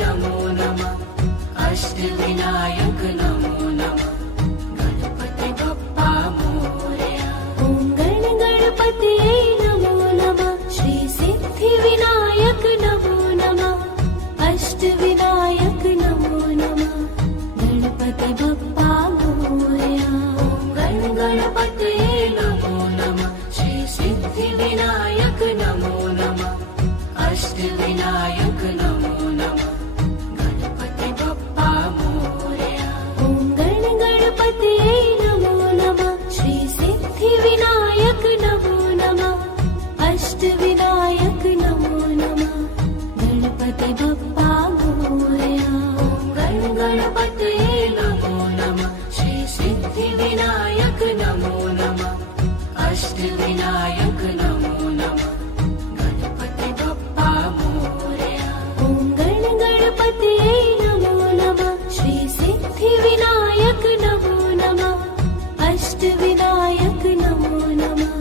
नमो नमः अष्टविनायक नमो नमः गणपति बप्पा मोरया। ॐ गणपतये नमो नमः श्री सिद्धिविनायक नमो नमः अष्टविनायक नमो नमः गणपति बप्पा मोरया। ॐ गणपतये नमो नमः श्री सिद्धिविनायक नमो नमः अष्टविनायक नमो नमः गणपति बप्पा मोरया। ॐ गणपतये नमो नमः श्री सिद्धिविनायक नमो नमः अष्टविनायक नमो नमः गणपति बप्पा मोरया। गणपतये नमो नमः श्री सिद्धिविनायक नमो नमः अष्टविनायक नमो नमः गणपति बप्पा मोरया। ॐ गणपतये नमो नमः श्री सिद्धिविनायक नमो नमः अष्टविनायक नमो नमः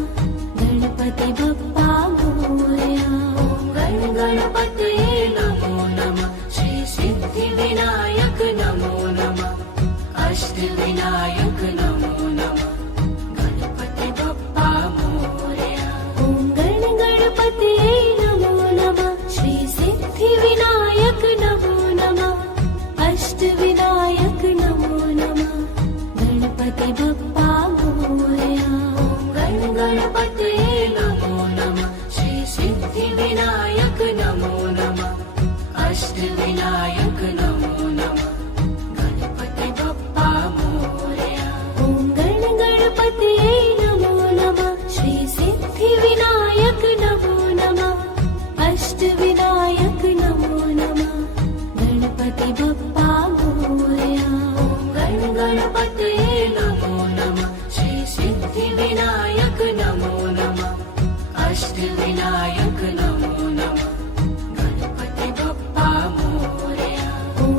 गणपति बप्पा मोरया। गणपतये नमो नमः श्री सिद्धिविनायक नमो नमः अष्टविनायक नमो नमः गणपति बप्पा मोरया। ॐ गणपतये नमो नमः श्री सिद्धिविनायक नमो नमः अष्टविनायक नमो नमः गणपति बप्पा मोरया। गणपतये नमो नमः श्री सिद्धिविनायक नमो नमः अष्टविनायक नमो नमः गणपति बप्पा मोरया। ॐ गणपतये नमो नमः श्री सिद्धिविनायक नमो नमः अष्टविनायक नमो नमः गणपति बप्पा मोरया। गणपतये नमो नमः श्री सिद्धिविनायक नमो नमः अष्टविनायक नमो नमः गणपति बप्पा मोरया। ॐ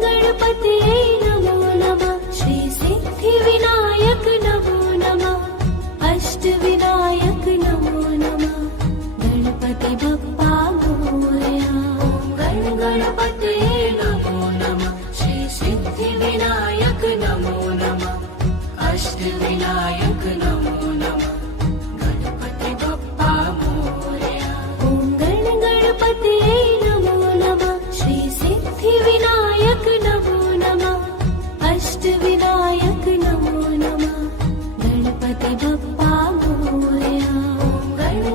गणपतये नमो नमः श्री सिद्धिविनायक नमो नमः अष्टविनायक नमो नमः गणपति बप्पा मोरया। गणपतये नमो नमः श्री सिद्धिविनायक नमो नमः अष्टविनायक नमो नमः गणपति बप्पा मोरया। ॐ गणपतये नमो नमः श्री सिद्धिविनायक नमो नमः अष्टविनायक नमो नमः गणपति बप्पा मोरया।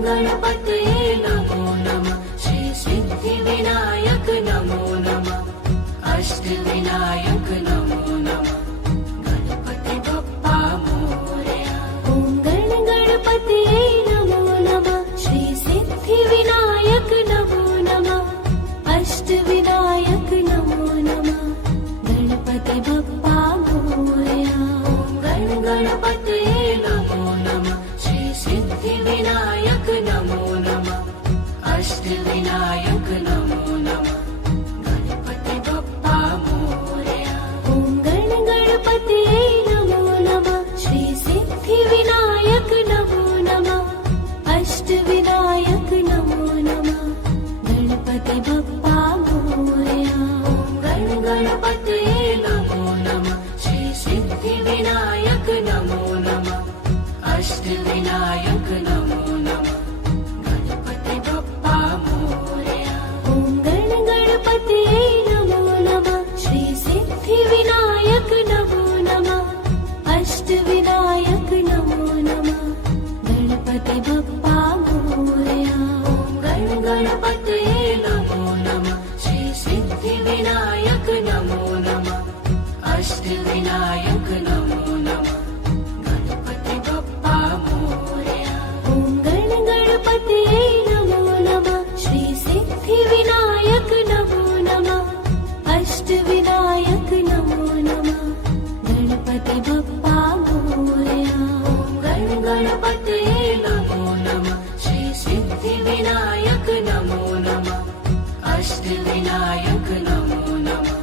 गणपतये नमो नमः श्री सिद्धिविनायक नमो नमः अष्टविनायक नमो नमः गणपति बप्पा मोरया। ॐ गणपतये नमो नमः श्री सिद्धिविनायक नमो नमः अष्टविनायक नमो नमः गणपति बप्पा मोरया। गणपतये नमो नमः श्री सिद्धिविनायक नमो नमः अष्टविनायक नमो नमः गणपति बप्पा मोरया। ॐ गणपतये नमो नमः श्री सिद्धिविनायक नमो नमः अष्टविनायक नमो नमः गणपति बप्पा मोरया। गणपतये नमो नमः श्री सिद्धिविनायक नमो नमः अष्टविनायक नमो नमः गणपति बप्पा मोरया। ॐ गणपतये नमो नमः श्री सिद्धिविनायक नमो नमः अष्टविनायक नमो नमः गणपति बप्पा मोरया। गणपतये नमो नमः श्री सिद्धिविनायक नमो नमः अष्टविनायक नमो नमः गणपति बप्पा मोरया। ॐ गणपतये नमो नमः श्री सिद्धिविनायक नमो नमः अष्टविनायक नमो नमः गणपति बप्पा मोरया। गणपतये नमो नमः श्री सिद्धिविनायक नमो नमः अष्टविनायक नमो नमः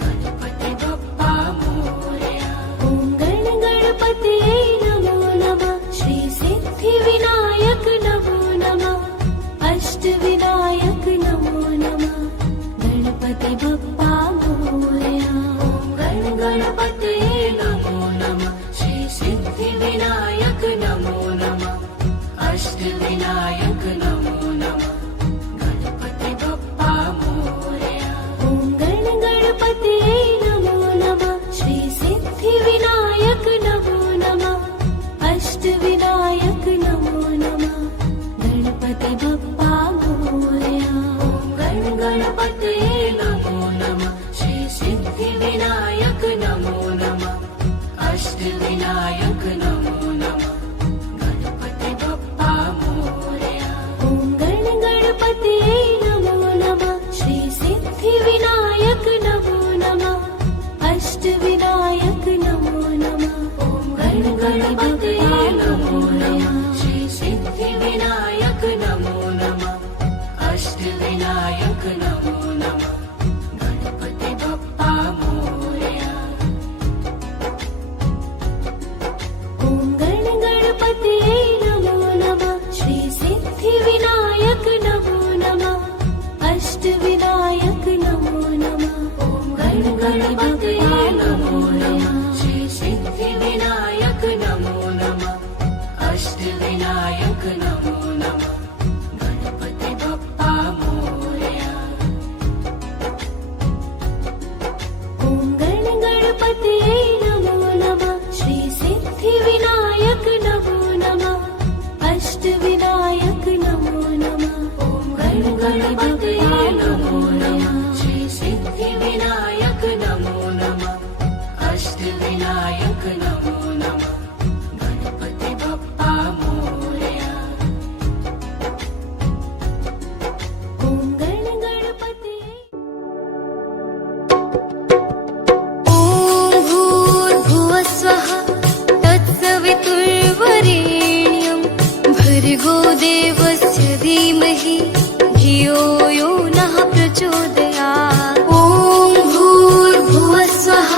गणपति बप्पा मोरया। ॐ गणपतये नमो नमः श्री सिद्धिविनायक नमो नमः अष्टविनायक नमो नमः गणपति गणपतये नमो नमः श्री सिद्धिविनायक नमो नमः अष्टविनायक नमो नमः गणपति बप्पा मोरया ॐ गणपतये नमो नमः श्री सिद्धिविनायक नमो नमः अष्टविनायक नमो नमः ॐ गणपतये नमो नमः श्री सिद्धिविनायक नमो नमः अष्टविनायक नमो नमः गणपति बप्पा मोरया ॐ गणपतये नमो नमः श्री सिद्धिविनायक नमो नमः अष्टविनायक नमो नमः ॐ गणपतये नमो नमः श्री सिद्धिविनायक नमो नमः अष्टविनायक नमो नमः गणपति बप्पा मोरया ॐ गणपतये नमो नमः श्री सिद्धिविनायक नमो नमः अष्टविनायक नमो नमः ॐ गणपतये नमो नमः श्री सिद्धिविनायक नमो नमः अष्टविनायक नमो नमः गणपति बप्पा मोरया ॐ गणपतये ॐ भूर्भुवस्वः तत्सवितुर्वरेण्यं भर्गो देवस्य धीमहि धियो यो नः प्रचोदयात् ॐ भूर्भुवस्वः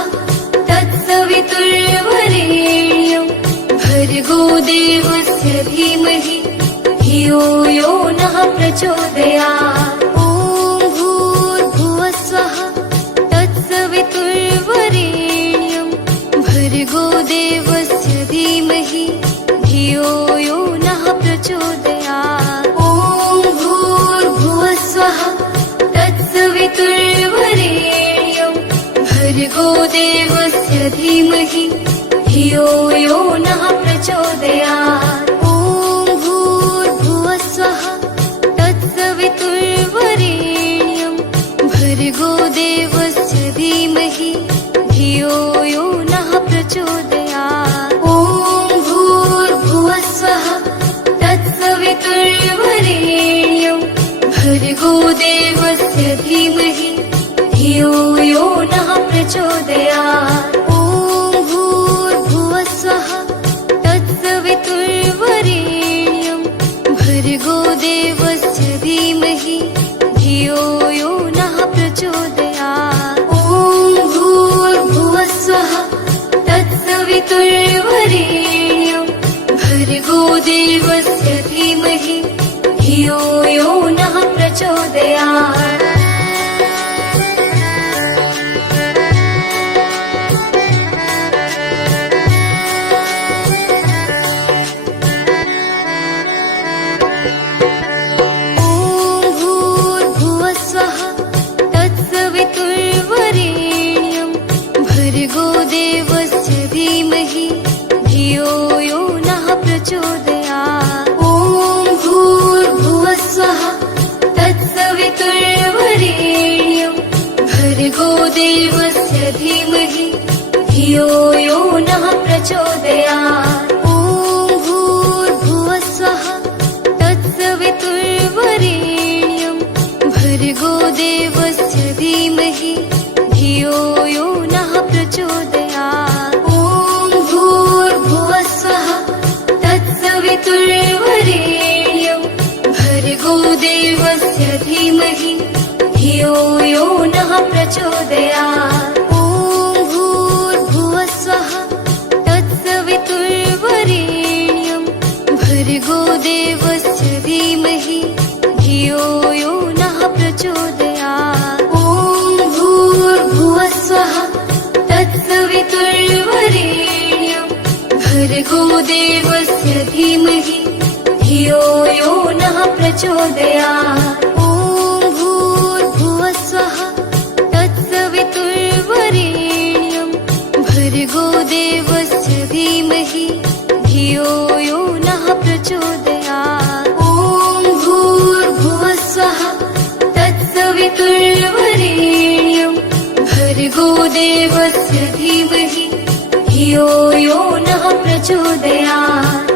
तत्सवितुर्वरेण्यं भर्गो देवस्य धीमहि धियो यो नः प्रचोदयात् ॐ भूर्भुवस्वः तत्सवितुर्वरेण्यं भर्गो देवस्य धीमहि धियो यो नः प्रचोदयात् ॐ भूर्भुवस्वः तत्सवितुर्वरेण्यं भर्गो देवस्य धीमहि धियो यो नः प्रचोदयात् ॐ भूर्भुवस्वः तत्सवितुर्वरेण्यं भर्गो देवस्य धीमहि धियो यो नः प्रचोदयात् ॐ भूर्भुवस्वः तत्सवितुर्वरेण्यं भर्गो देवस्य धीमहि धियो यो नः प्रचोदयात् ॐ भूर्भुवस्वः तत्सवितुर्वरेण्यं भर्गो देवस्य धीमहि धियो यो नः प्रचोदयात् ॐ भूर्भुवस्वः तत्सवितुर्वरेण्यं भर्गो देवस्य धीमहि धियो यो नः प्रचोदयात् ॐ भूर्भुवस्वः तत्सवितुर्वरेण्यं भर्गो देवस्य धीमहि धियो यो नः प्रचोदयात् ॐ भूर्भुवस्वः तत्सवितुर्वरेण्यं भर्गो देवस्य धीमहि धियो यो नः प्रचोदयात् ॐ भूर्भुवस्वः तत्सवितुर्वरेण्यं भर्गो देवस्य धीमहि धियो यो नः प्रचोदयात् ॐ भूर्भुवस्वः तत्सवितुर्वरेण्यं भर्गो देवस्य धीमहि धियो यो नः प्रचोदयात् ॐ भूर्भुवस्वः तत्सवितुर्वरेण्यं भर्गो देवस्य धीमहि धियो यो नः प्रचोदयात् ॐ भूर्भुवस्वः तत्सवितुर्वरेण्यं भर्गो देवस्य धीमहि धियो यो नः प्रचोदयात् ॐ भूर्भुवस्वः तत्सवितुर्वरेण्यं भर्गो देवस्य धीमहि धियो यो नः प्रचोदयात् ॐ भूर्भुवस्वः तत्सवितुर्वरेण्यं भर्गो देवस्य धीमहि धियो यो नः प्रचोदयात्।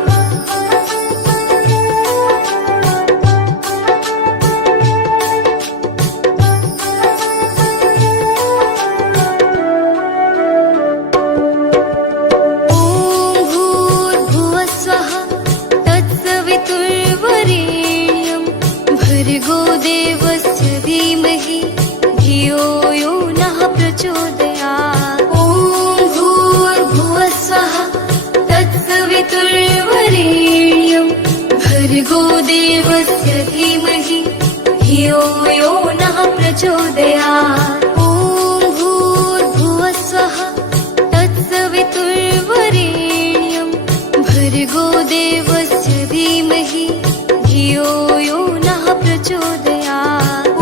भर्गो देवस्य धीमहि धियो यो नः प्रचोदयात्। ॐ भूर्भुवस्वः तत्सवितुर्वरेण्यं भर्गो देवस्य धीमहि धियो यो नः प्रचोदयात्। ॐ भूर्भुवस्वः तत्सवितुर्वरेण्यं भर्गो देवस्य धीमहि धियो यो नः प्रचोदयात्। ॐ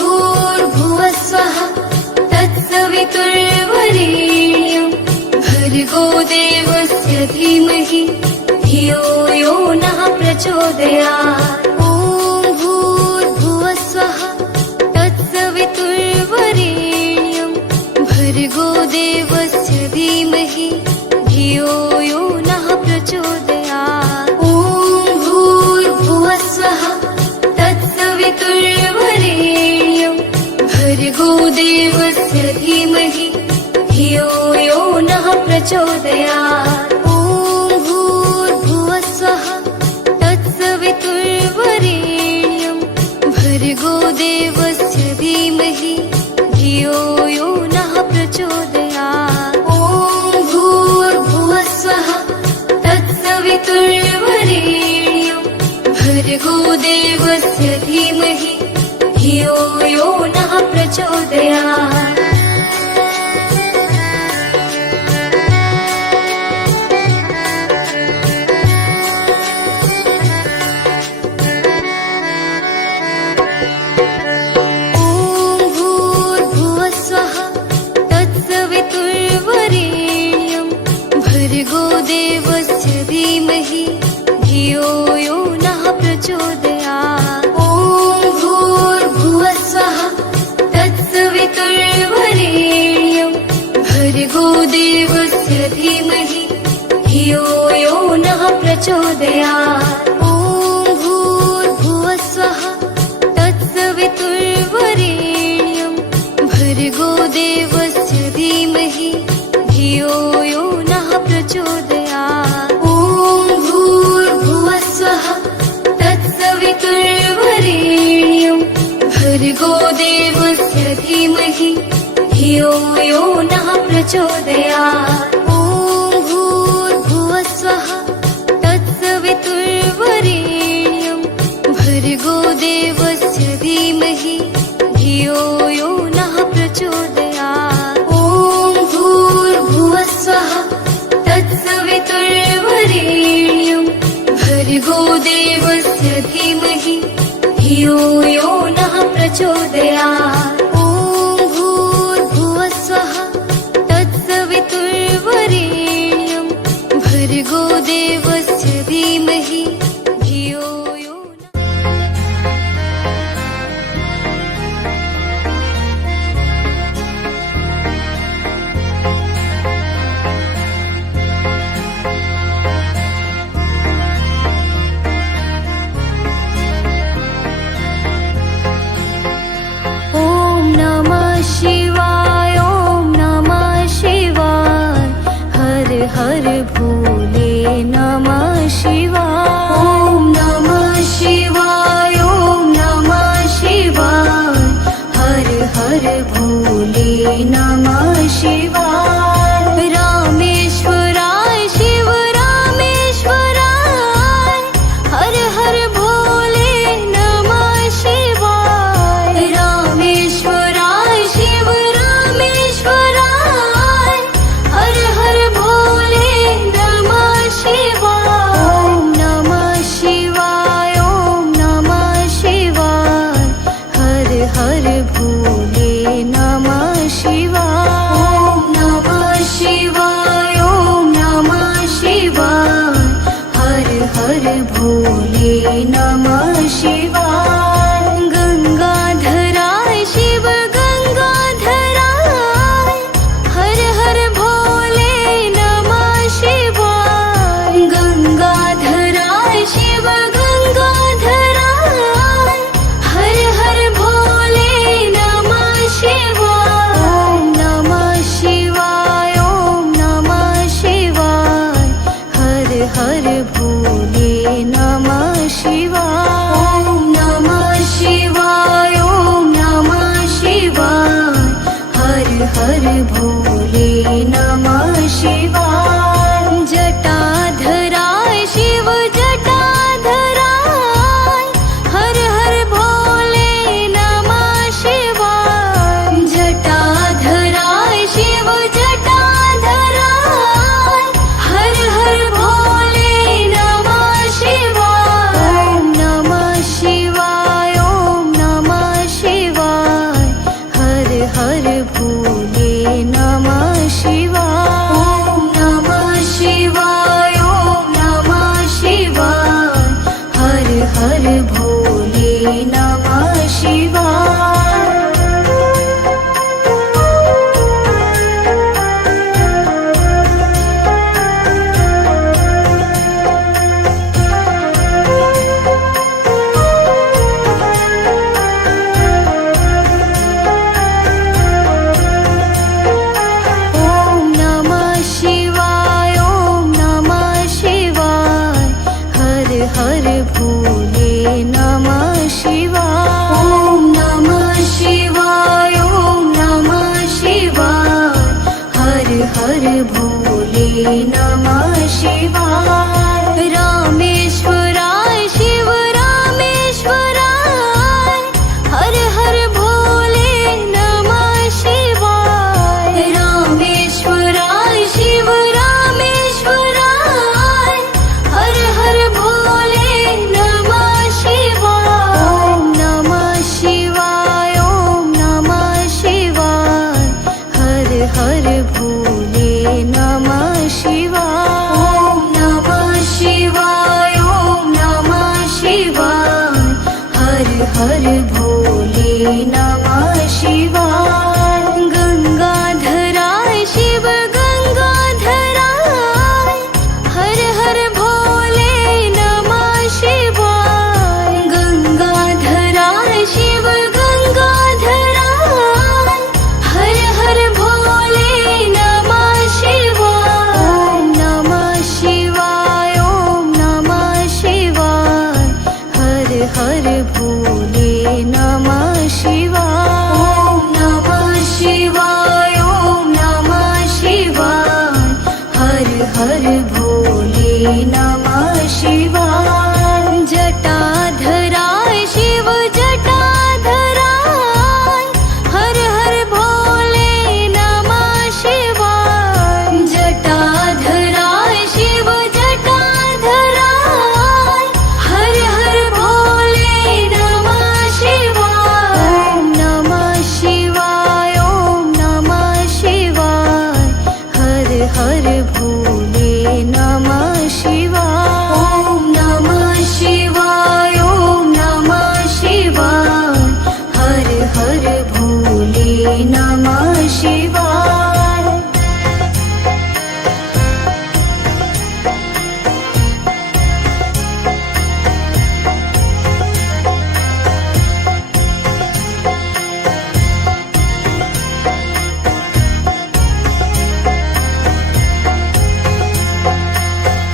भूर्भुवस्वः तत्सवितुर्वरेण्यं भर्गो देवस्य धीमहि धियो यो नः प्रचोदयात्। ॐ भूर्भुवस्वः तत्सवितुर्वरेण्यं भर्गो देवस्य धीमहि धियो यो नः प्रचोदयात्। ॐ भूर्भुवस्वः तत्सवितुर्वरेण्यं भर्गो देवस्य धीमहि धियो यो नः प्रचोदयात्। ॐ भूर्भुवस्वः तत्सवितुर्वरेण्यं भर्गो देवस्य धीमहि धियो यो नः प्रचोदयात्। ॐ भूर्भुवस्वः तत्सवितुर्वरेण्यं भर्गो देवस्य धीमहि धियो यो नः प्रचोदयात्। भर्गो देवस्य धीमहि धियो यो नः प्रचोदयात्। ॐ भूर्भुवस्वः तत्सवितुर्वरेण्यं भर्गो देवस्य धीमहि धियो यो नः प्रचोदयात्। ॐ भूर्भुवस्वः तत्सवितुर्वरेण्यं भर्गो देवस्य धीमहि धियो यो नः प्रचोदयात्। ॐ भूर्भुवस्वः तत्सवितुर्वरेण्यं भर्गो देवस्य धीमहि धियो यो नः प्रचोदयात्। ॐ भूर्भुवस्वः तत्सवितुर्वरेण्यं भर्गो देवस्य धीमहि धियो यो नः प्रचोदयात्। ॐ भूर्भुवस्वः तत्सवितुर्वरेण्यं भर्गो देवस्य धीमहि धियो यो नः प्रचोदयात्। ॐ भूर्भुवस्वः तत्सवितुर्वरेण्यं भर्गो देवस्य धीमहि धियो यो शिवाय ॐ नमः शिवाय हर हर भोले नमः शिवाय। ॐ नमः शिवाय ॐ नमः शिवाय हर हर भोले नमः शिवाय। रामेश्वराय शिव रामेश्वराय हर हर भोले नमः शिवाय। रामेश्वराय शिव रामेश्वराय हर हर भोले नमः शिवाय। ॐ नमः शिवाय ॐ नमः शिवाय हर हर भोले नमः शिवाय। ॐ नमः शिवाय ॐ नमः शिवाय हर हर भोले नमः शिवाय। गंगाधराय शिव गंगाधराय हर भोले नमः शिवाय। जटाधराय शिव जटाधराय, हर हर भोले नमः शिवाय। जटाधराय शिव जटाधराय, हर हर भोले नमः शिवाय। ॐ नमः शिवाय, ॐ नमः शिवाय, हर हर भोले नमः शिवाय। ॐ नमः शिवाय, ॐ नमः शिवाय, हर हर भोले नमः शिवाय। ॐ नमः शिवाय, ॐ नमः शिवाय, हर हर भोले नमः शिवाय। ॐ नमः शिवाय, ॐ नमः शिवाय, हर हर भोले नमः शिवाय। रामेश्वराय शिव रामेश्वराय, हर हर भोले नमः शिवाय। रामेश्वराय शिव रामेश्वराय, हर हर भोले नमः शिवाय। ॐ नमः शिवाय, ॐ नमः शिवाय, हर हर भोले नमः शिवाय। ॐ नमः शिवाय, ॐ नमः शिवाय, हर हर भोले नमः शिवाय। गंगाधराय शिव गंगाधराय, हर हर भोले नमः शिवाय। गंगाधराय शिव गंगाधराय, हर हर भोले नमः शिवाय। ॐ नमः शिवाय, ॐ नमः शिवाय, हर हर भोले नमः शिवाय। ॐ नमः शिवाय, ॐ नमः शिवाय, हर हर भोले नमः शिवाय। जटाधराय शिव जटाधराय, हर हर भोले नमः शिवाय। जटाधराय शिव जटाधराय, हर हर भोले नमः शिवाय। ॐ नमः शिवाय, ॐ नमः शिवाय, हर हर भोले नमः शिवाय। ॐ नमः शिवाय, ॐ नमः शिवाय, हर हर भोले नमः शिवाय।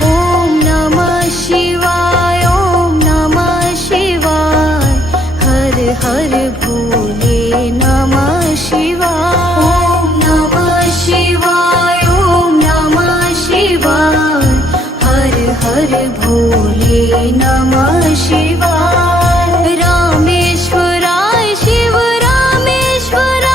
ॐ नमः शिवाय, ॐ नमः शिवाय, हर हर भोले नमः शिवाय। ॐ नमः शिवाय, ॐ नमः शिवाय, हर हर भोले नमः शिवाय। रामेश्वराय शिव रामेश्वराय,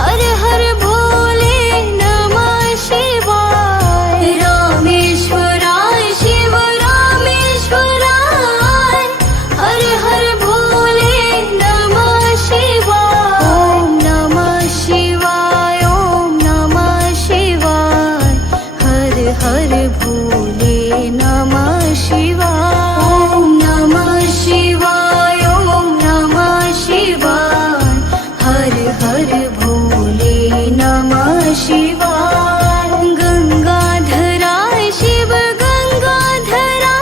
हर हर भोले नमः शिवाय। रामेश्वराय शिव रामेश्वराय, हर हर भोले नमः शिवाय। ॐ नमः शिवाय, ॐ नमः शिवाय, हर हर भोले नमः शिवाय। ॐ नमः शिवाय, ॐ नमः शिवाय, हर हर भोले नमः शिवाय। गंगाधराय शिव गंगाधराय,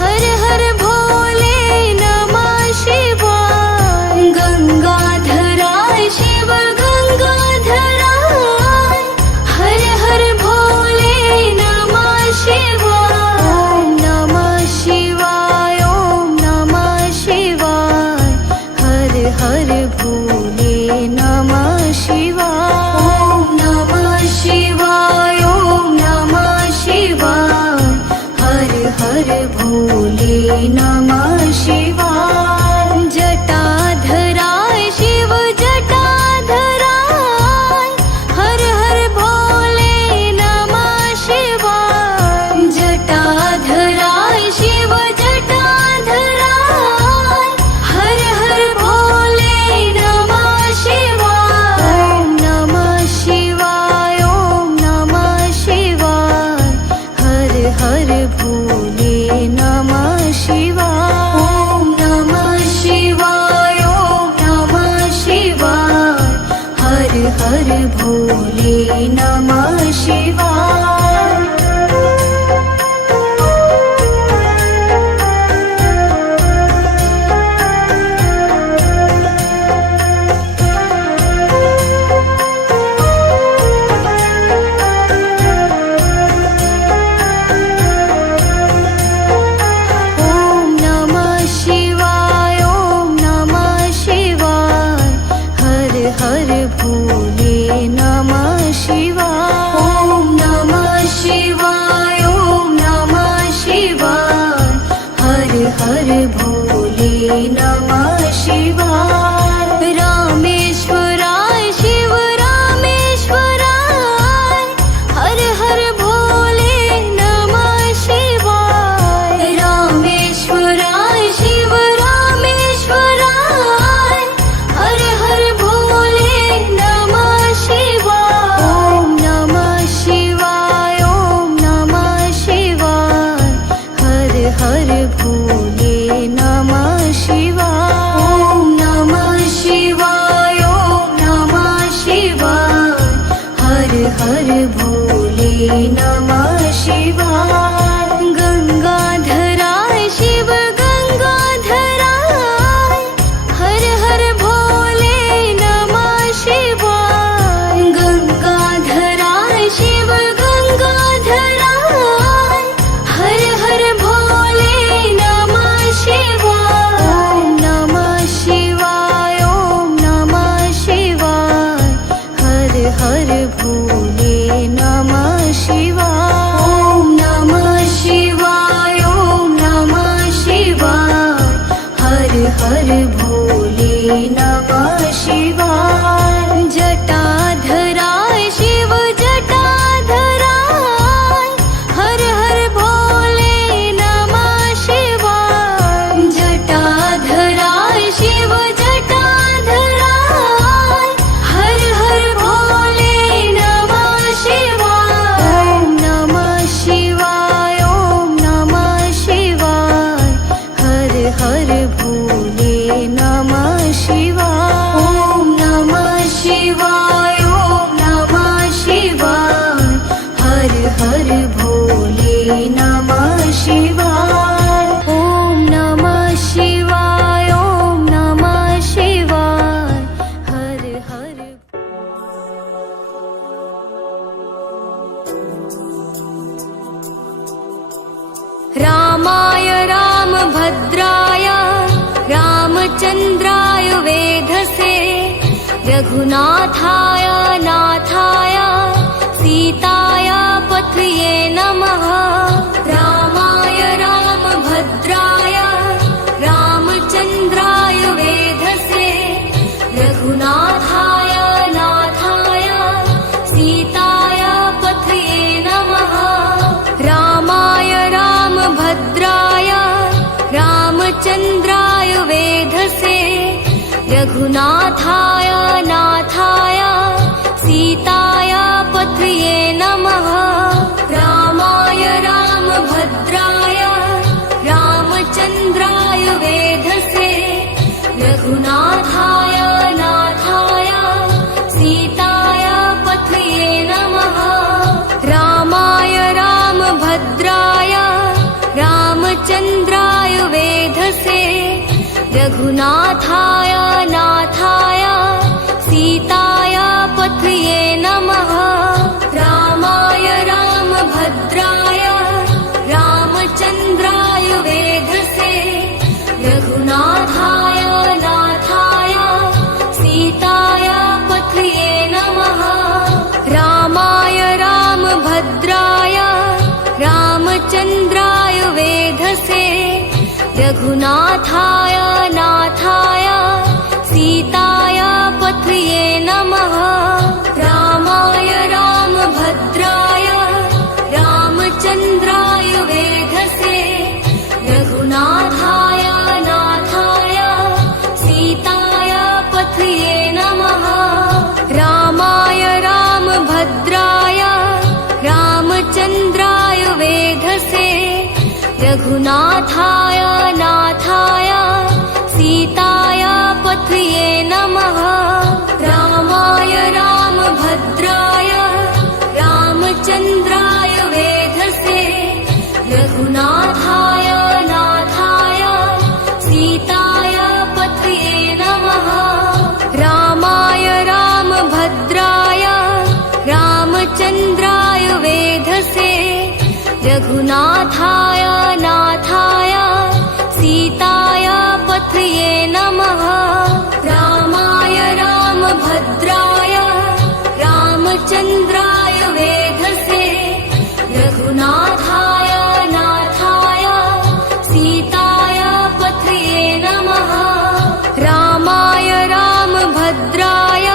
हर हर भोले नमः शिवाय। गंगाधराय शिव गंगाधराय, हर हर भोले नमः शिवाय। ॐ नमः शिवाय, ॐ नमः शिवाय, हर हर भोले नमः नमः शिवाय जटाधराय शिव जटाधराय हर हर भोले नमः शिवाय जटाधराय शिव जटाधराय हर हर भोले नमः शिवाय ॐ नमः शिवाय ॐ नमः शिवाय हर हर भोले नमः शिवाय ॐ नमः शिवाय ॐ नमः शिवाय हर हर भोले नमः शिवाय ॐ नमः शिवाय ॐ नमः शिवाय हर हर भोले नमः शिवाय ॐ नमः शिवाय ॐ नमः शिवाय हर हर भोले नमः शिवाय रामेश्वराय शिव रामेश्वराय हर हर भोले नमः शिवाय रामेश्वराय शिव रामेश्वराय हर हर भोले नमः शिवाय ॐ नमः शिवाय ॐ नमः शिवाय हर हर भोले नमः शिवाय ॐ नमः शिवाय ॐ नमः शिवाय हर हर भोले नमः शिवाय गंगाधराय शिव गंगाधराय हर हर भोले नमः शिवाय गंगाधराय शिव गंगाधराय हर हर भोले नमः शिवाय ॐ नमः शिवाय ॐ नमः शिवाय हर हर भोले नमः शिवाय ॐ नमः शिवाय ॐ नमः शिवाय हर हर भोले नमः शिवाय जटाधराय शिव जटाधराय हर हर भोले नमः शिवाय जटाधराय शिव जटाधराय हर हर भोले नमः शिवाय ॐ नमः शिवाय ॐ नमः शिवाय हर हर भोले नमः शिवाय ॐ नमः शिवाय ॐ नमः शिवाय हर हर भोले नमः शिवाय ॐ नमः शिवाय ॐ नमः शिवाय हर हर रामाय रामभद्राय रामचन्द्राय वेधसे रघुनाथाय नाथाय सीताय पथये नमः रामाय रामभद्राय रामचन्द्राय वेधसे रघुनाथाय नाथाय सीताय पथये नमः रामाय रामभद्राय रामचन्द्राय वेधसे रघुनाथाय नाथाय सीताय पथये नमः रामाय रामभद्राय रामचन्द्राय वेधसे रघुनाथाय नाथाय सीताय पथये नमः रामाय रामभद्राय रामचन्द्राय वेधसे रघुनाथाय नाथाय सीताय पथये नमः रामाय रामभद्राय रामचन्द्राय वेधसे रघुनाथाय नाथाय सीताय पथये नमः रामाय रामभद्राय रामचन्द्राय वेधसे रघुनाथाय नाथाय सीताय पथये नमः रामाय रामभद्राय रामचन्द्राय वेधसे रघुनाथाय नाथाय सीताय पथये नमः रामाय रामभद्राय रामचन्द्राय वेधसे रघुनाथाय नाथाय सीताय पथये नमः रामाय रामभद्राय रामचन्द्राय वेधसे रघुनाथाय नाथाय सीताय पथये नमः रामाय रामभद्राय रामचन्द्राय वेधसे रघुनाथाय नाथाय सीताय पथये नमः रामाय रामभद्राय रामचन्द्राय वेधसे रघुनाथाय नाथाय सीताय पथये नमः रामाय रामभद्राय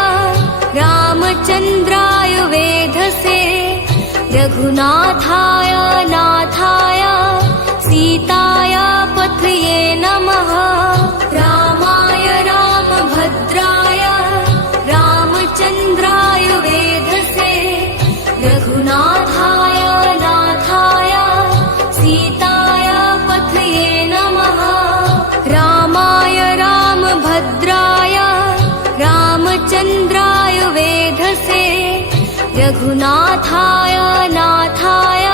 रामचन्द्राय वेधसे रघुनाथाय नाथाय सीताय पथये नमः रामाय रामभद्राय रामचन्द्राय वेधसे रघुनाथाय नाथाय सीताय पथये नमः रामाय रामभद्राय रामचन्द्राय वेधसे रघुनाथाय नाथाय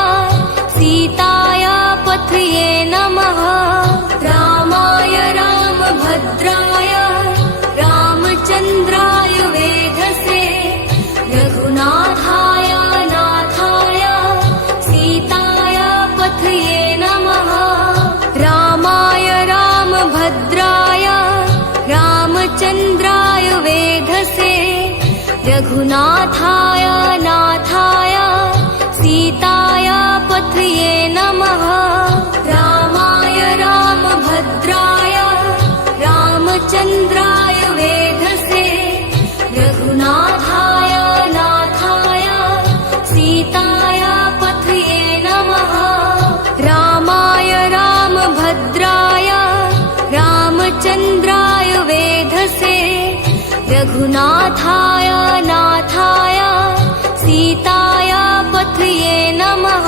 सीताय पथये नमः रामाय रामभद्राय रामचन्द्राय वेधसे रघुनाथाय नाथाय सीताय पथये नमः रामाय रामभद्राय रामचन्द्राय वेधसे रघुनाथाय नाथाय सीताय पथये नमः रामाय रामभद्राय रामचन्द्राय वेधसे रघुनाथाय नाथाय सीताय पथये नमः रामाय रामभद्राय रामचन्द्राय वेधसे रघुनाथाय नाथाय सीताय पथये नमः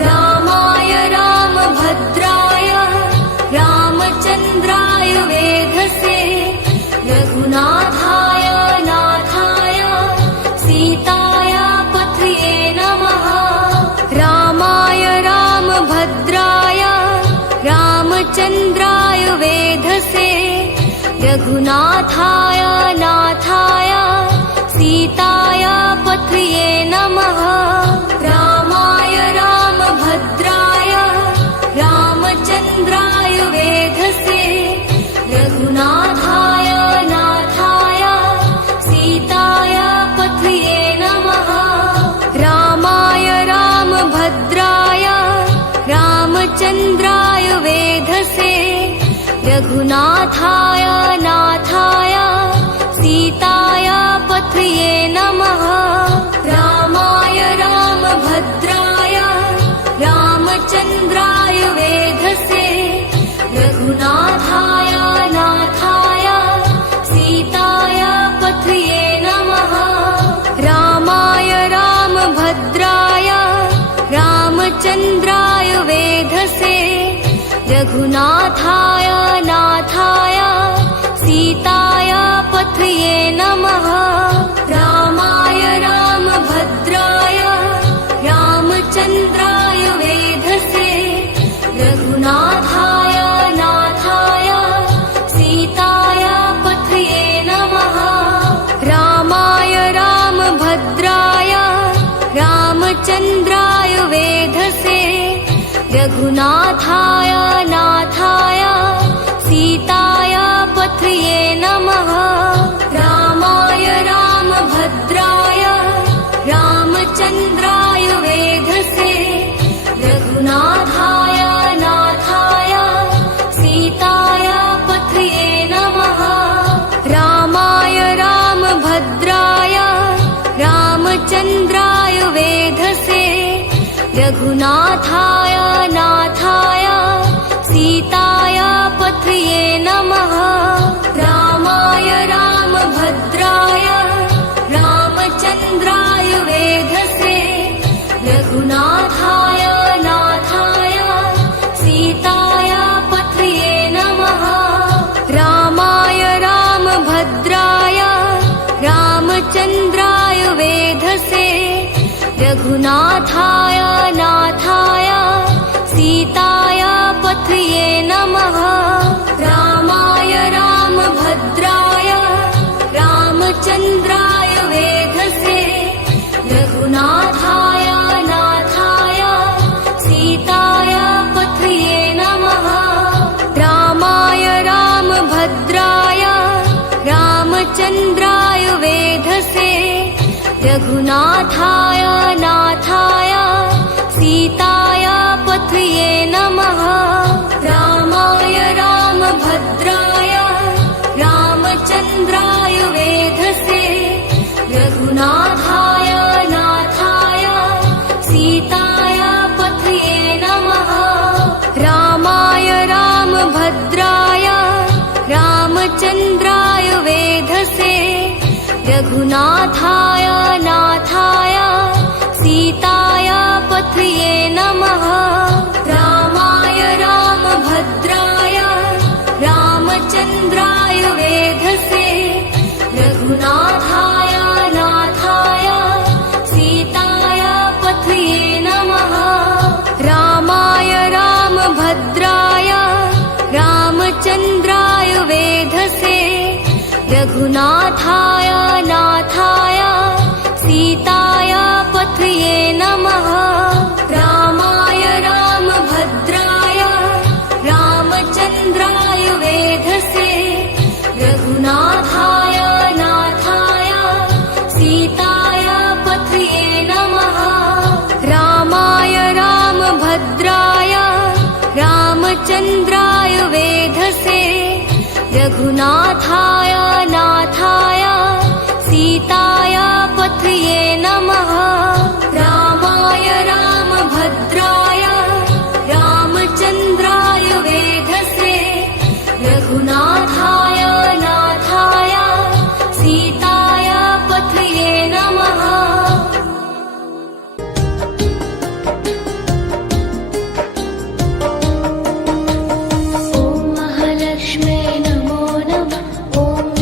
रामाय रामभद्राय रामचन्द्राय वेधसे रघुनाथाय नाथाय सीताय पथये नमः रामाय रामभद्राय रामचन्द्राय वेधसे रघुनाथाय नाथाय सीताय पथये नमः रामाय रामभद्राय रामचन्द्राय वेधसे रघुनाथाय नाथाय सीताय पथये नमः रामाय रामभद्राय रामचन्द्राय वेधसे रघुनाथाय नाथाय सीताय पथये नमः रामाय रामभद्राय रामचन्द्राय वेधसे रघुनाथाय नाथाय सीताय पथये नमः रामाय रामभद्राय रामचन्द्राय वेधसे रघुनाथाय नाथाय सीताय पथये नमः रामाय रामभद्राय रामचन्द्राय वेधसे रघुनाथाय नाथाय सीताय पथये नमः रामाय रामभद्राय रामचन्द्राय वेधसे रघुनाथाय नाथाय सीताय पथये नमः रामाय रामभद्राय रामचन्द्राय वेधसे रघुनाथाय नाथाय सीताय रघुनाथाय नाथाय सीताय पथये नमः रामाय रामभद्राय रामचन्द्राय वेधसे रघुनाथाय नाथाय सीताय पथये नमः रामाय रामभद्राय रामचन्द्राय वेधसे रघुनाथाय नाथाय सीताय पथये नमः रामाय रामभद्राय रामचन्द्राय वेधसे रघुनाथाय नाथाय सीताय पथये नमः रामाय रामभद्राय रामचन्द्राय वेधसे रघुनाथाय नाथाय सीताय पथये नमः रामाय रामभद्राय रामचन्द्राय वेधसे रघुनाथाय नाथाय सीताय पथये नमः रामाय रामभद्राय रामचन्द्राय वेधसे रघुनाथाय नाथाय सीताय पथये नमः रामाय रामभद्राय रामचन्द्राय वेधसे रघुनाथाय नाथाय सीताय पथये नमः रामाय रामभद्राय रामचन्द्राय वेधसे रघुनाथाय नाथाय सीताय पथये नमः रामाय रामभद्राय रामचन्द्राय वेधसे रघुनाथाय नाथाय सीताय पथये नमः रामाय रामभद्राय रामचन्द्राय वेधसे रघुनाथाय नाथाय सीताय पथये नमः रामाय रामभद्राय रामचन्द्राय वेधसे रघुनाथाय नाथाय सीताय पथये नमः ॐ महालक्ष्म्यै नमो नमः ॐ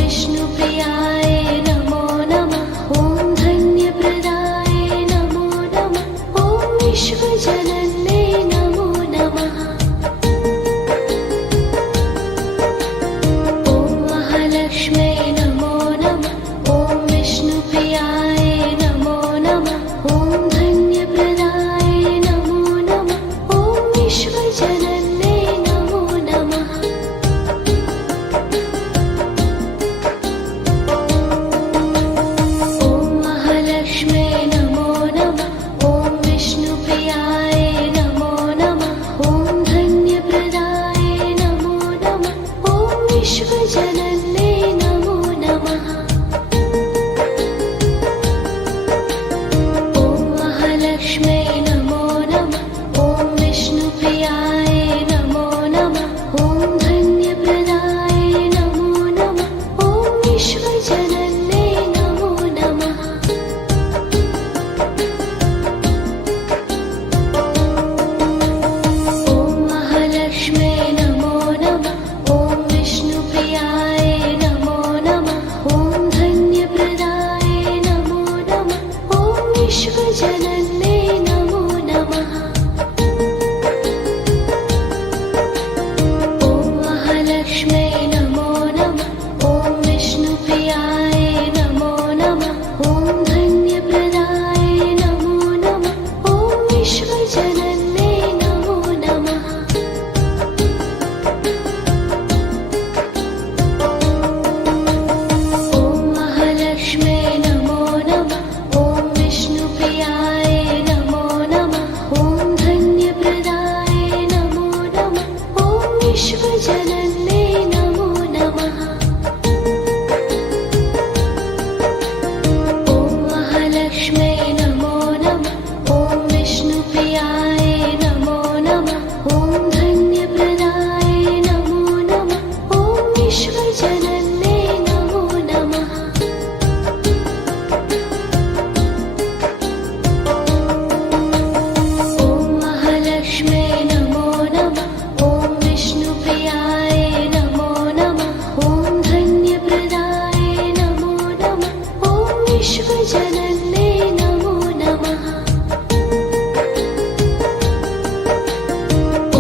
विश्वजनन्ये नमो नमः।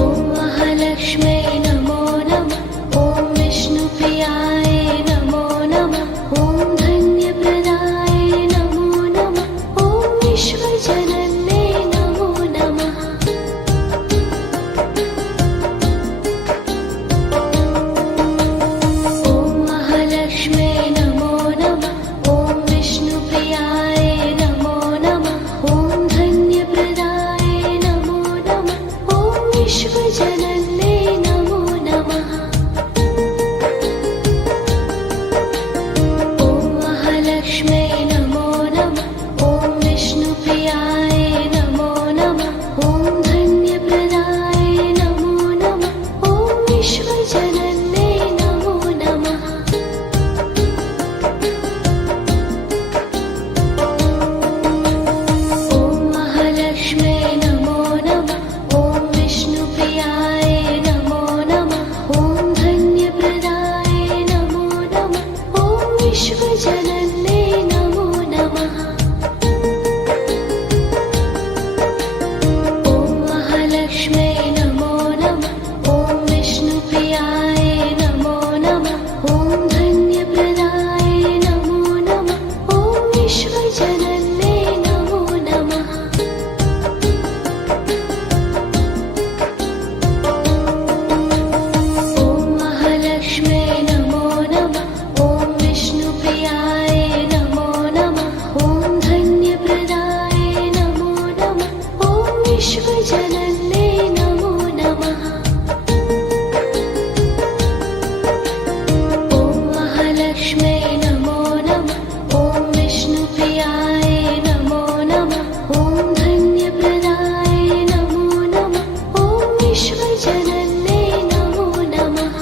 ॐ महालक्ष्म्यै नमो नमः। ॐ विष्णुप्रियाय नमो नमः। ॐ धन्यप्रदाय नमो नमः। ॐ विश्वजनन्ये नमो नमः। ॐ महालक्ष्म्यै नमो नमः। ॐ विष्णुप्रियाय नमो नमः। ॐ धन्यप्रदाय नमो नमः। ॐ विश्वजनन्ये नमो नमः। ॐ महालक्ष्म्यै नमो नमः। ॐ विष्णुप्रियाय नमो नमः। ॐ धन्यप्रदाय नमो नमः। ॐ विश्वजनन्ये नमो नमः। ॐ महालक्ष्म्यै नमो नमः। ॐ विष्णुप्रियाय नमो नमः। ॐ धन्यप्रदाय नमो नमः। ॐ विश्वजनन्ये नमो नमः। ॐ महालक्ष्म्यै नमो नमः। ॐ विष्णुप्रियाय नमो नमः। ॐ धन्यप्रदाय नमो नमः। ॐ विश्वजनन्ये नमो नमः। ॐ महालक्ष्म्यै नमो नमः। ॐ विष्णुप्रियाय नमो नमः। ॐ धन्यप्रदाय नमो नमः। ॐ विश्वजनन्ये नमो नमः। ॐ महालक्ष्म्यै नमो नमः। ॐ विष्णुप्रियाय नमो नमः। ॐ धन्यप्रदाय नमो नमः। ॐ विश्वजनन्ये नमो नमः।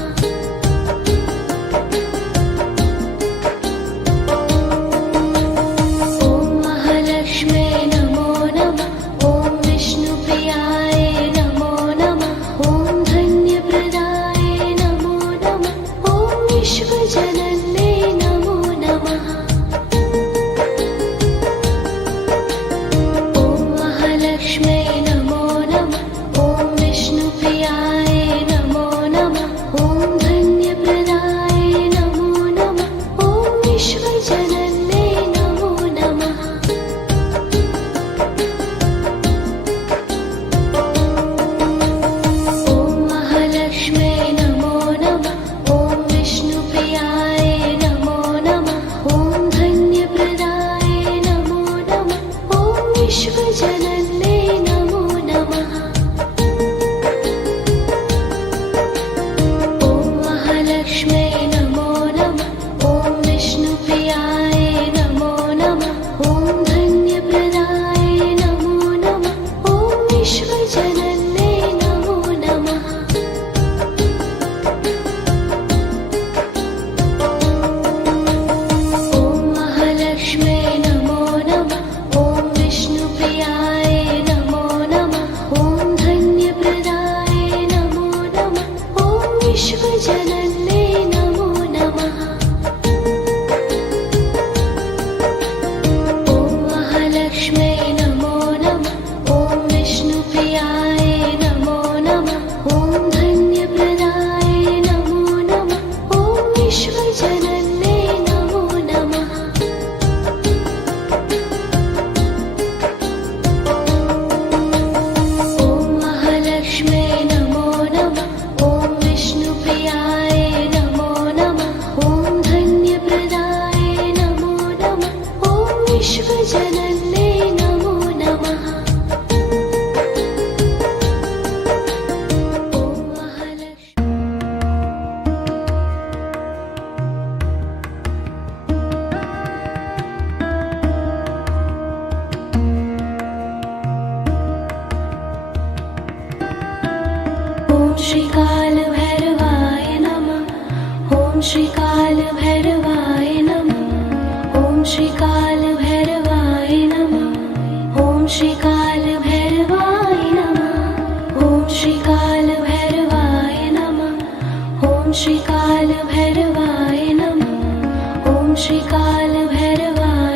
ॐ महालक्ष्म्यै नमो नमः। ॐ विष्णुप्रियाय नमो नमः। ॐ धन्यप्रदाय नमो नमः। ॐ विश्वजनन्ये नमो नमः। ॐ महालक्ष्म्यै नमो नमः। ॐ विष्णुप्रियाय नमो नमः। ॐ धन्यप्रदाय नमो नमः। ॐ विश्वजनन्ये नमो नमः। ॐ महालक्ष्म्यै नमो नमः। ॐ विष्णुप्रियाय नमो नमः। ॐ धन्यप्रदाय नमो नमः। ॐ विश्वजनन्ये नमो नमः। ॐ महालक्ष्म्यै नमो नमः। ॐ विष्णुप्रियाय नमो नमः। ॐ धन्यप्रदाय नमो नमः। ॐ विश्वजनन्ये नमो नमः। ॐ महालक्ष्म्यै नमो नमः। ॐ विष्णुप्रियाय नमो नमः। ॐ धन्यप्रदाय नमो नमः। ॐ विश्वजनन्ये नमो नमः। ॐ महालक्ष्म्यै नमो नमः। ॐ विष्णुप्रियाय नमो नमः। ॐ धन्यप्रदाय नमो नमः। ॐ विश्वजनन्ये नमो नमः। ॐ महालक्ष्म्यै नमो नमः। ॐ विष्णुप्रियाय नमो नमः। ॐ धन्यप्रदाय नमो नमः। ॐ विश्वजनन्ये नमो नमः। ॐ महालक्ष्म्यै ॐ श्रीकालभैरवाय नमः। ॐ श्रीकालभैरवाय नमः। ॐ श्रीकालभैरवाय नमः। ॐ श्रीकालभैरवाय नमः। ॐ श्रीकालभैरवाय नमः। ॐ श्रीकालभैरवाय नमः। ॐ श्रीकालभैरवाय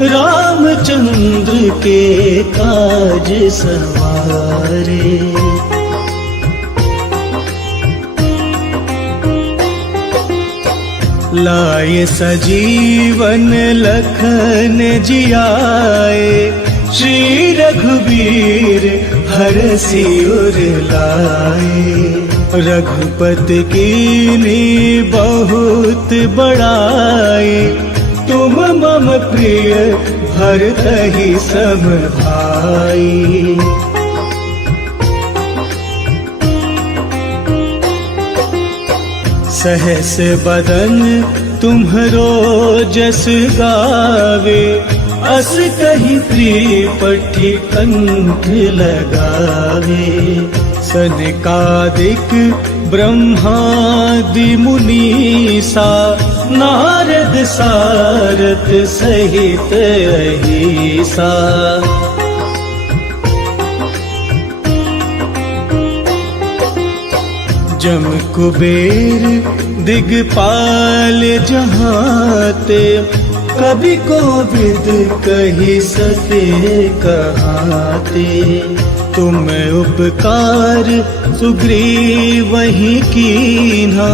रामचंद्र के काज सवारे। लाए सजीवन लखन जियाए, श्री रघुबीर हरषि उर लाए। रघुपति कीन्ही बहुत बड़ाई, तुम मम प्रिय भरतहि सम भाई। सहस बदन तुम्हरो जस गावे, अस कहि प्रियपट्ठी कंठ लगावे। सनकादिक ब्रह्मादि मुनीसा, नारद सारथ सहित अहिसा। जम कुबेर दिगपाल जहाते, कवि कोविद कहि सके कहाते। तुम उपकार सुग्रीवहि कीन्हा,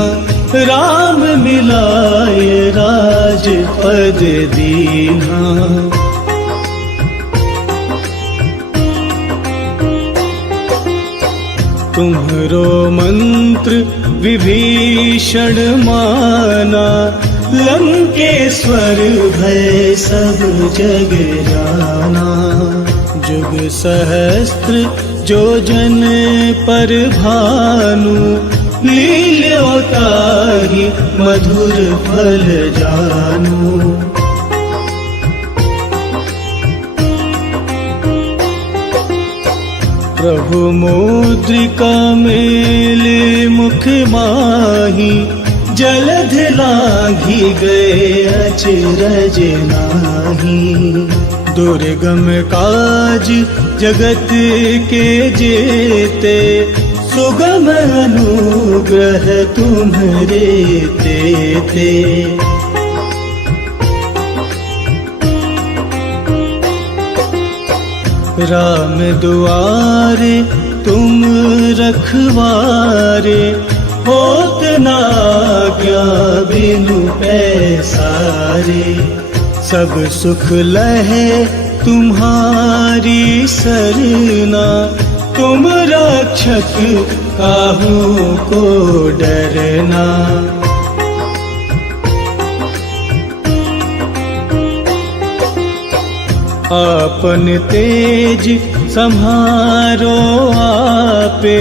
राम मिलाए राजपद दीन्हा। तुम्हरो मंत्र विभीषण माना, लंकेश्वर भय सब जग जाना। जुग सहस्त्र जो जन पर भानु, लील्योताहि मधुर फल जानू। प्रभु मुद्रिका मेले मुख माही, जलध लांघी गए अचरज नाही। दुर्गम काज जगत के जेते, सुगम अनुग्रह तुम्हरे तेते। राम दुआरे तुम रखवारे, होत न आज्ञा बिनु पैसारे। सब सुख लहे तुम्हारी सरना, तुम रक्षक काहू को डरना। आपन तेज सम्हारो आपे,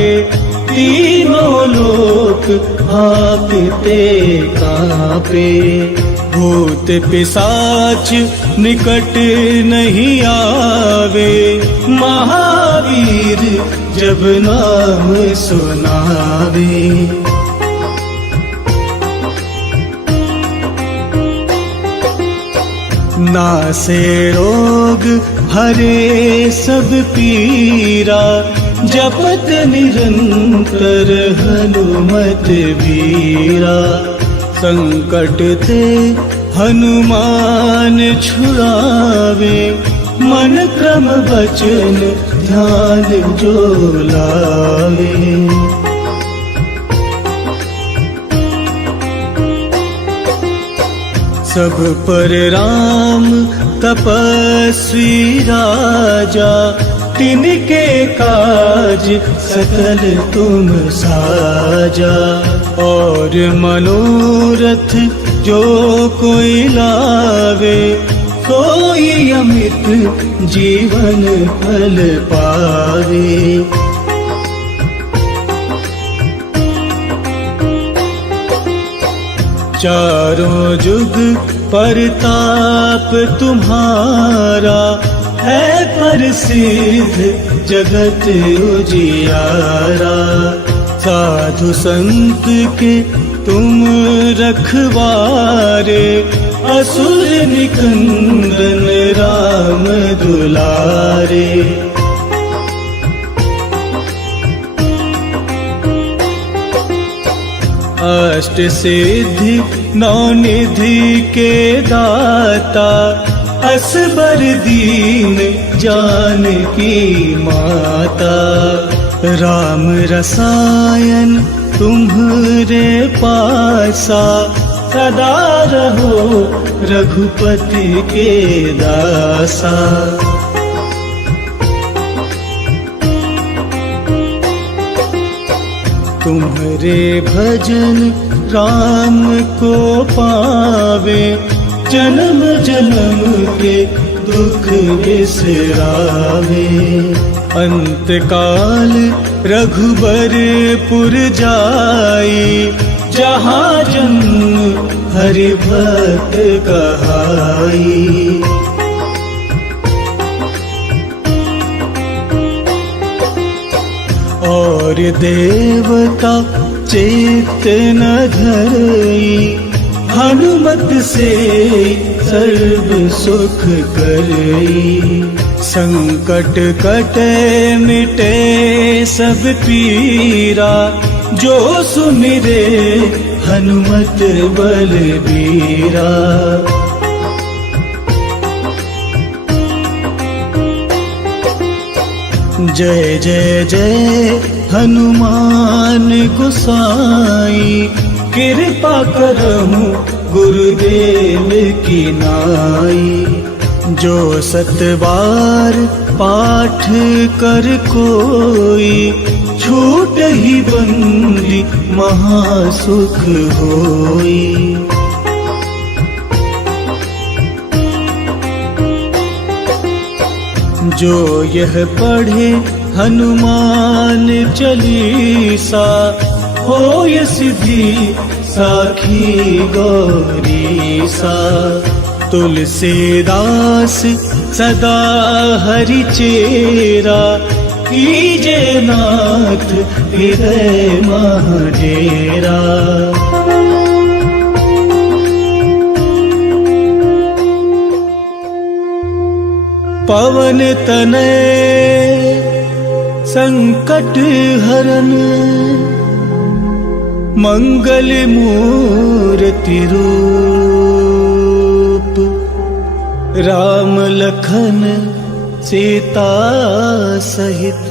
तीनों लोक आपते कांपे। भूत पिशाच निकट नहीं आवे, महावीर जब नाम सुनावे। नासे रोग हरे सब पीरा, जपत निरंतर हनुमत वीरा। संकट ते हनुमान छुड़ावे, मन क्रम वचन ध्यान जो लावे। सब पर राम तपस्वी राजा, तिनके काज सकल तुम साजा। और मनोरथ जो कोई लावे, सोई अमित जीवन फल पावे। चारों जुग परताप तुम्हारा, है प्रसिद्ध जगत उजियारा। साधु संत के तुम रखवारे, असुर निकंदन राम दुलारे। अष्ट सिद्धि नौ निधि के दाता, असबर दीन जानकी माता। राम रसायन तुम्हरे पासा, सदा रहो रघुपति के दासा। तुम्हारे भजन राम को पावे, जन्म जन्म के दुख बिसरावे। अंत काल रघुबरपुर जाई, जहाँ जन्म हरि भक्त कहाई। और देवता चेत न धरई, हनुमत से सर्व सुख करई। संकट कटे मिटे सब पीरा, जो सुमिरे हनुमत बलबीरा। जय जय जय हनुमान गोसाई, कृपा करहु गुरुदेव की नाई। जो 7 बार पाठ कर कोई, छूट ही बंदी महासुख होई। जो यह पढ़े हनुमान चालीसा, होय सिद्धि साखी गौरीसा। तुलसीदास सदा हरि चेरा, कीजे नाथ हृदय मह डेरा। पवन तनय संकट हरन, मंगल मूर्ति रूप। राम लखन सीता सहित,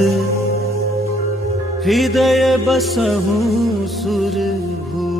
हृदय बसहु सुरभूप।